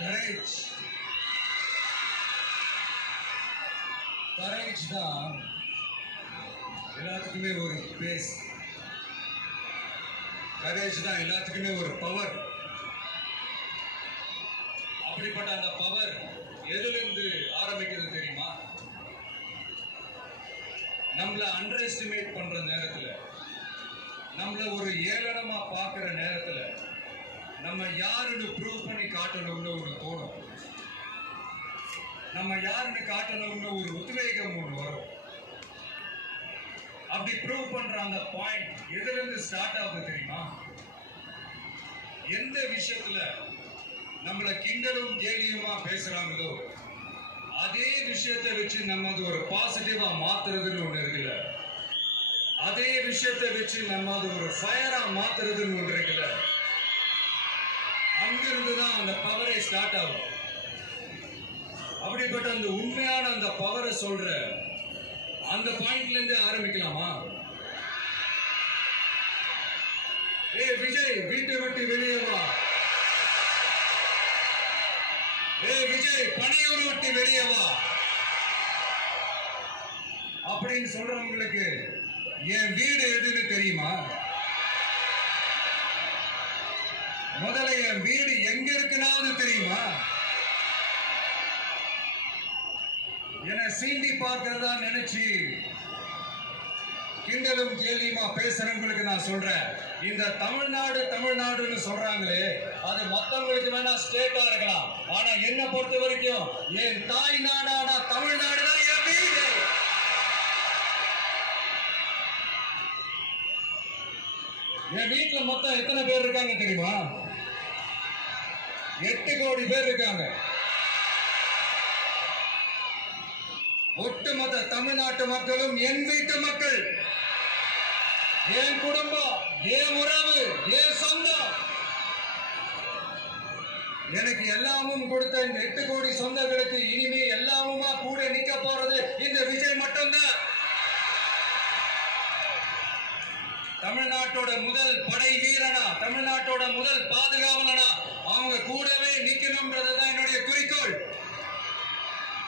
Courage courage தான் எல்லாத்துக்குமே ஒரு பேஸ். கரேஜ் தான் எல்லாத்துக்குமே ஒரு பவர். அப்படிப்பட்ட அந்த பவர் எதிலிருந்து ஆரம்பிக்கிறது தெரியுமா? நம்மள அண்டர் எஸ்டிமேட் பண்ற நேரத்துல, நம்மள ஒரு ஏளனமா பார்க்கிற நேரத்துல, நம்ம யாருன்னு ப்ரூவ் பண்ணி காட்டணும்னு ஒரு தோணும். நம்ம யாருன்னு காட்டணும்னு ஒரு உத்வேகம் ஒன்று வரும். அப்படி ப்ரூவ் பண்ற அந்த பாயிண்ட் எதுல இருந்து ஸ்டார்ட் ஆகுது தெரியுமா? எந்த விஷயத்துல நம்மள கிண்டலும் கேலியுமா பேசுறாங்களோ அதே விஷயத்தை வச்சு நம்ம அது ஒரு பாசிட்டிவா மாத்துறதுன்னு ஒண்ணு இருக்குல்ல, அதே விஷயத்தை வச்சு நம்ம அது ஒரு ஃபயரா மாத்துறதுன்னு ஒன்று இருக்குல்ல, அங்கிருந்துதான் அந்த பவரை ஸ்டார்ட் ஆகும். அப்படிப்பட்ட அந்த உண்மையான அந்த பவரை சொல்ற அந்த பாயிண்ட்ல இருந்து ஆரம்பிக்கலாமா? விஜய் வீட்டை விட்டு வெளியே வா, விஜய் பணியூர் விட்டு வெளியே வா அப்படின்னு சொல்றவங்களுக்கு என் வீடு எதுன்னு தெரியுமா? முதல்ல என் வீடு எங்க இருக்குன்னு தெரியுமா? என சீண்டி பார்க்கிறதா நினைச்சு கிண்டலும் கேலியுமா பேசுறவங்களுக்கு நான் சொல்றேன், இந்த தமிழ்நாடுன்னு சொல்றாங்களே, அது மத்தவங்களுக்கு வேணா ஸ்டேட்டா இருக்கலாம். ஆனா என்ன பொறுத்த வரைக்கும் என் தாய் நாடான தமிழ்நாடு தான் என் வீடு. என் வீட்டுல மொத்தம் எத்தனை பேர் இருக்காங்க தெரியுமா? 8 கோடி பேர் இருக்காங்க. ஒட்டுமொத்த தமிழ்நாட்டு மக்களும் என் வீட்டு மக்கள், என் குடும்பம், என் உறவு, என் சொந்தம். எனக்கு எல்லாமும் கொடுத்த இந்த 8 கோடி சொந்தங்களுக்கு இனிமே எல்லாமுமா கூட நிக்க போறது இந்த விஜய் மட்டும்தான். தமிழ்நாட்டோட முதல் படை வீரனா, தமிழ்நாட்டோட முதல் பாதுகாவலனா அவங்க கூடவே நிக்கணும்ன்றதுதான் என்னுடைய குறிக்கோள்.